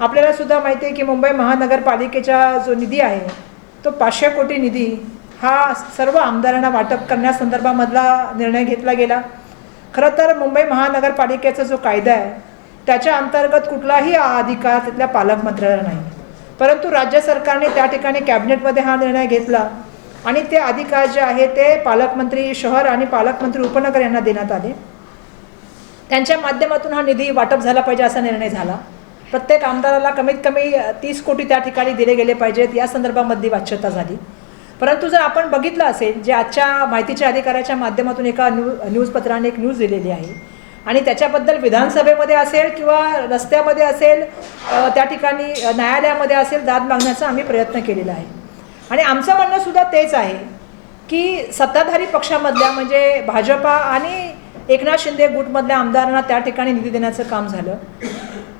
आपल्याला सुद्धा माहिती आहे की मुंबई महानगरपालिकेचा जो निधी आहे तो 500 कोटी निधी हा सर्व आमदारांना वाटप करण्यासंदर्भामधला निर्णय घेतला गेला। खरं तर मुंबई महानगरपालिकेचा जो कायदा आहे त्याच्या अंतर्गत कुठलाही अधिकार तिथल्या पालकमंत्र्याला नाही, परंतु राज्य सरकारने त्या ठिकाणी कॅबिनेटमध्ये हा निर्णय घेतला आणि ते अधिकार जे आहे ते पालकमंत्री शहर आणि पालकमंत्री उपनगर यांना देण्यात आले। त्यांच्या माध्यमातून हा निधी वाटप झाला पाहिजे असा निर्णय झाला। प्रत्येक आमदाराला कमीत कमी 30 कोटी त्या ठिकाणी दिले गेले पाहिजेत या संदर्भामध्ये वाच्यता झाली। परंतु जर आपण बघितलं असेल जे आजच्या माहितीच्या अधिकाऱ्याच्या माध्यमातून एका न्यूजपत्राने एक न्यूज दिलेली आहे आणि त्याच्याबद्दल विधानसभेमध्ये असेल किंवा रस्त्यामध्ये असेल त्या ठिकाणी न्यायालयामध्ये असेल दाद मागण्याचा आम्ही प्रयत्न केलेला आहे आणि आमचं म्हणणं सुद्धा तेच आहे की सत्ताधारी पक्षामधल्या म्हणजे भाजपा आणि एकनाथ शिंदे गुटमधल्या आमदारांना त्या ठिकाणी निधी देण्याचं काम झालं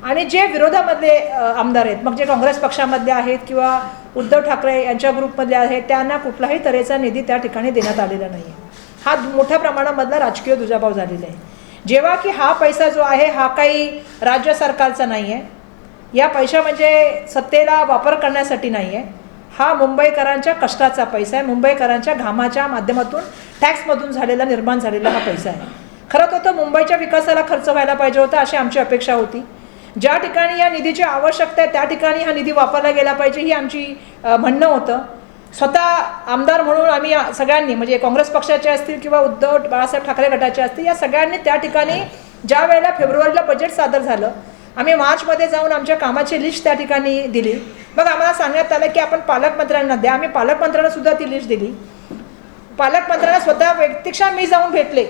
आणि जे विरोधामधले आमदार आहेत मग जे काँग्रेस पक्षामधले आहेत किंवा उद्धव ठाकरे यांच्या ग्रुपमधले आहेत त्यांना कुठलाही तऱ्हेचा निधी त्या ठिकाणी देण्यात आलेला नाही आहे। हा मोठ्या प्रमाणामधला राजकीय दुजाभाव झालेला आहे। जेव्हा की हा पैसा जो आहे हा काही राज्य सरकारचा नाही आहे, या पैसा म्हणजे सत्तेला वापर करण्यासाठी नाही आहे, हा मुंबईकरांच्या कष्टाचा पैसा आहे, मुंबईकरांच्या घामाच्या माध्यमातून टॅक्समधून झालेला निर्माण झालेला हा पैसा आहे। खरं तर तो मुंबईच्या विकासाला खर्च व्हायला पाहिजे होता अशी आमची अपेक्षा होती। ज्या ठिकाणी या निधीची आवश्यकता आहे त्या ठिकाणी हा निधी वापरला गेला पाहिजे ही आमची म्हणणं होतं। स्वतः आमदार म्हणून आम्ही सगळ्यांनी म्हणजे काँग्रेस पक्षाचे असतील किंवा उद्धव बाळासाहेब ठाकरे गटाचे असतील या सगळ्यांनी त्या ठिकाणी ज्या वेळेला फेब्रुवारीला बजेट सादर झालं आम्ही मार्चमध्ये जाऊन आमच्या कामाची लिस्ट त्या ठिकाणी दिली। मग आम्हाला सांगण्यात आलं की आपण पालकमंत्र्यांना द्या। आम्ही पालकमंत्र्यांना सुद्धा ती लिस्ट दिली। पालकमंत्र्यांना स्वतः व्यक्तिशः मी जाऊन भेटले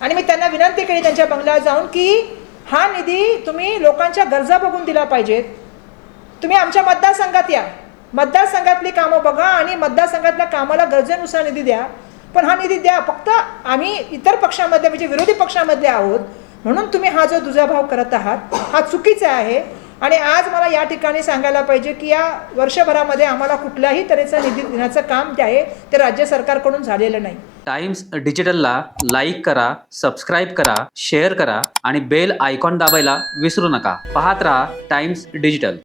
आणि मी त्यांना विनंती केली त्यांच्या बंगल्यावर जाऊन की हा निधी तुम्ही लोकांच्या गरजा बघून दिला पाहिजेत। तुम्ही आमच्या मतदारसंघात या, मतदारसंघातली कामं बघा आणि मतदारसंघातल्या कामाला गरजेनुसार निधी द्या, पण हा निधी द्या। फक्त आम्ही इतर पक्षामध्ये म्हणजे विरोधी पक्षामधले आहोत म्हणून तुम्ही हा जो दुजाभाव करत आहात हा चुकीचा आहे आणि आज मला या ठिकाणी सांगायला पाहिजे की या वर्षभरामध्ये आम्हाला कुठल्याही तऱ्हेचा निधी देण्याचं काम जे आहे ते राज्य सरकारकडून झालेलं नाही। टाइम्स डिजिटलला लाईक करा, सबस्क्राईब करा, शेअर करा आणि बेल आयकॉन दाबायला विसरू नका। पाहत रहा टाइम्स डिजिटल।